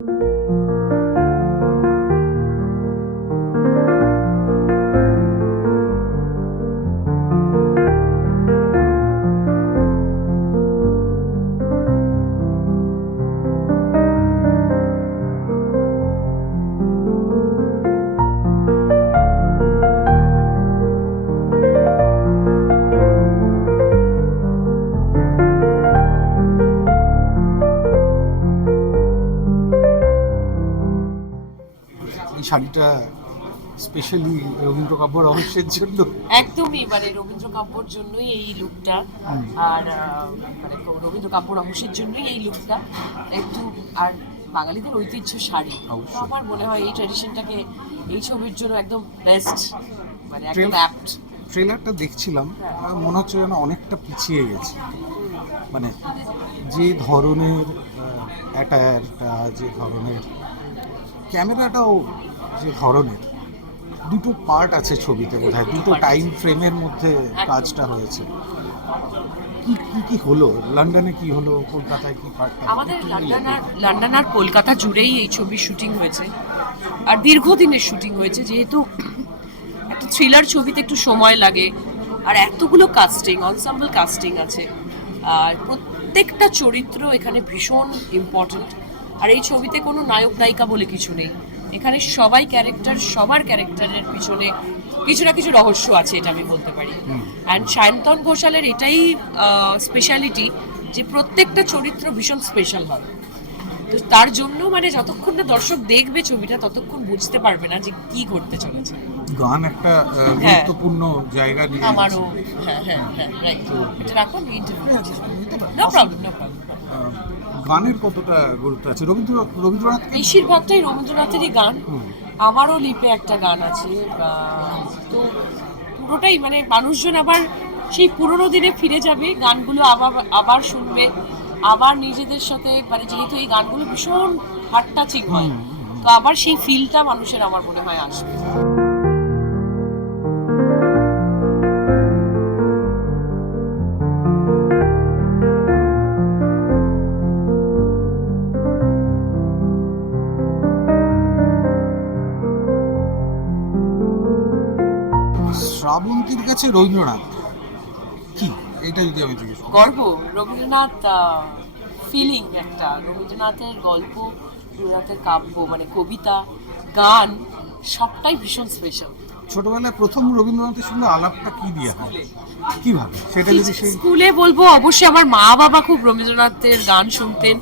you এই শাড়িটা specially Rabindra কাব্য রহস্যের জন্য। একদমই মানে রবীন্দ্র কাব্যর জন্যই এই লুকটা আর মানে রবীন্দ্র কাব্য রহস্যের জন্যই এই লুকটা একটু আর বাঙালিদের ঐতিহ্য শাড়ি। আমার মনে হয় এই ট্র্যাডিশনটাকে এই ছবির জন্য একদম বেস্ট মানে একদম অ্যাপ্ট ট্রেলারটা দেখছিলাম। মনে হচ্ছে যেন অনেকটা পিছিয়ে গেছে। মানে যে ধরনের অ্যাটায়ারটা যে ধরনের ক্যামেরাটাও যে ধরনের দুটো পার্ট আছে ছবিতে বোধ হয় দুটো টাইম ফ্রেমের মধ্যে কাজটা হয়েছে। কি কি কি হলো? লন্ডনে কি হলো? কলকাতায় কি পার্ট আমাদের লন্ডন আর লন্ডন আর কলকাতা জুড়েই এই ছবির শুটিং হয়েছে। আর দীর্ঘদিনের শুটিং হয়েছে, যেহেতু একটা থ্রিলার ছবিতে একটু সময় লাগে। আর এতগুলো কাস্টিং অনসাম্বল কাস্টিং আছে। আর প্রত্যেকটা চরিত্র এখানে ভীষণ ইম্পর্ট্যান্ট আর এই ছবিতে কোনো নায়ক নায়িকা বলে কিছু নেই। এখানে সবাই ক্যারেক্টার সবার ক্যারেক্টারের পিছনে কিছু না কিছু রহস্য আছে এটা আমি বলতে পারি। অ্যান্ড সায়ন্তন ঘোষালের এটাই স্পেশালিটি যে প্রত্যেকটা চরিত্র ভীষণ স্পেশাল হয়। তো তার জন্য মানে যতক্ষণ না দর্শক দেখবে ছবিটা ততক্ষণ বুঝতে পারবে না যে কি ঘটতে চলেছে। গান একটা গুরুত্বপূর্ণ জায়গা নিয়ে আমারও হ্যাঁ হ্যাঁ হ্যাঁ রাইট এটা পারে। নো প্রবলেম নো প্রবলেম গানের কতটা গুরুত্ব আছে? রবীন্দ্র রবীন্দ্রনাথ বেশিরভাগটাই রবীন্দ্রনাথেরই গান। আমারও লিপে একটা গান আছে তো পুরোটাই মানে মানুষজন আবার সেই পুরোনো দিনে ফিরে যাবে গানগুলো আবার আবার শুনবে আবার নিজেদের সাথে মানে যেহেতু এই গানগুলো ভীষণ হার্ট টাচিং হয়। তো আবার সেই ফিলটা মানুষের আমার মনে হয় আসবে। শ্রাবন্তীর কাছে রবীন্দ্রনাথ। কি? এটা যদি আমি জিজ্ঞেস করি। গর্ব রবীন্দ্রনাথ ফিলিং একটা। রবীন্দ্রনাথের গল্প রবীন্দ্রনাথের কাব্য মানে কবিতা গান সবটাই ভীষণ স্পেশাল ছোটবেলায় প্রথম রবীন্দ্রনাথের সঙ্গে আলাপটা কি দিয়ে হয়? কীভাবে সেটা যদি সেই স্কুলে বলব অবশ্যই আমার মা বাবা খুব রবীন্দ্রনাথের গান শুনতেন।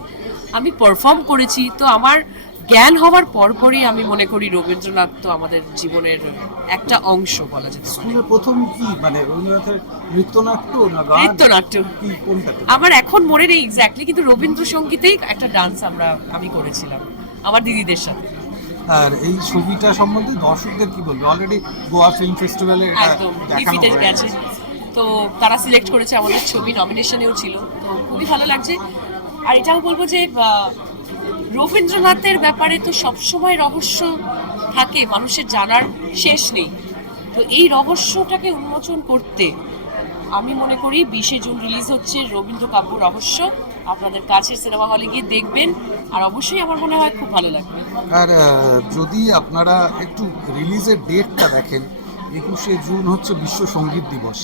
আমি পারফর্ম করেছি তো আমার জ্ঞান হওয়ার পরপরই আমি মনে করি রবীন্দ্রনাথ তো আমাদের জীবনের একটা অংশ বলা যেতে স্কুলে প্রথম কি? মানে রবীন্দ্রনাথের নৃত্যনাট্য না গান? নৃত্যনাট্য। কি কোনটা? আমার এখন মনে নেই এক্স্যাক্টলি কিন্তু রবীন্দ্রসঙ্গীতেই একটা ডান্স আমরা আমি করেছিলাম আমার দিদিদের সাথে। আর এই ছবিটা সম্বন্ধে দর্শকদের কি বলবে? অলরেডি গোয়া ফিল্ম ফেস্টিভ্যালে এটা একদম গেছে। তো তারা সিলেক্ট করেছে আমাদের ছবি নমিনেশনেও ছিল। তো খুবই ভালো লাগছে। আর এটাও বলব যে রবীন্দ্রনাথের ব্যাপারে তো সবসময় রহস্য থাকে মানুষের জানার শেষ নেই। তো এই রহস্যটাকে উন্মোচন করতে আমি মনে করি বিশে জুন রিলিজ হচ্ছে রবীন্দ্র কাব্য রহস্য। আপনাদের কাছের সিনেমা হলে গিয়ে দেখবেন আর অবশ্যই আমার মনে হয় খুব ভালো লাগবে। আর যদি আপনারা একটু রিলিজের ডেটটা দেখেন একুশে জুন হচ্ছে বিশ্ব সংগীত দিবস।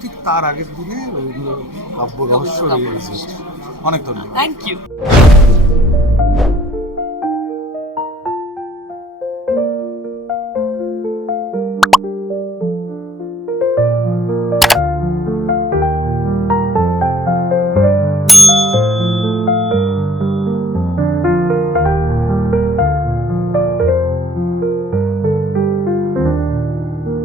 ঠিক তার আগের দিনে রবীন্দ্র কাব্য রহস্য রিলিজ হচ্ছে অনেক ধন্যবাদ। Thank you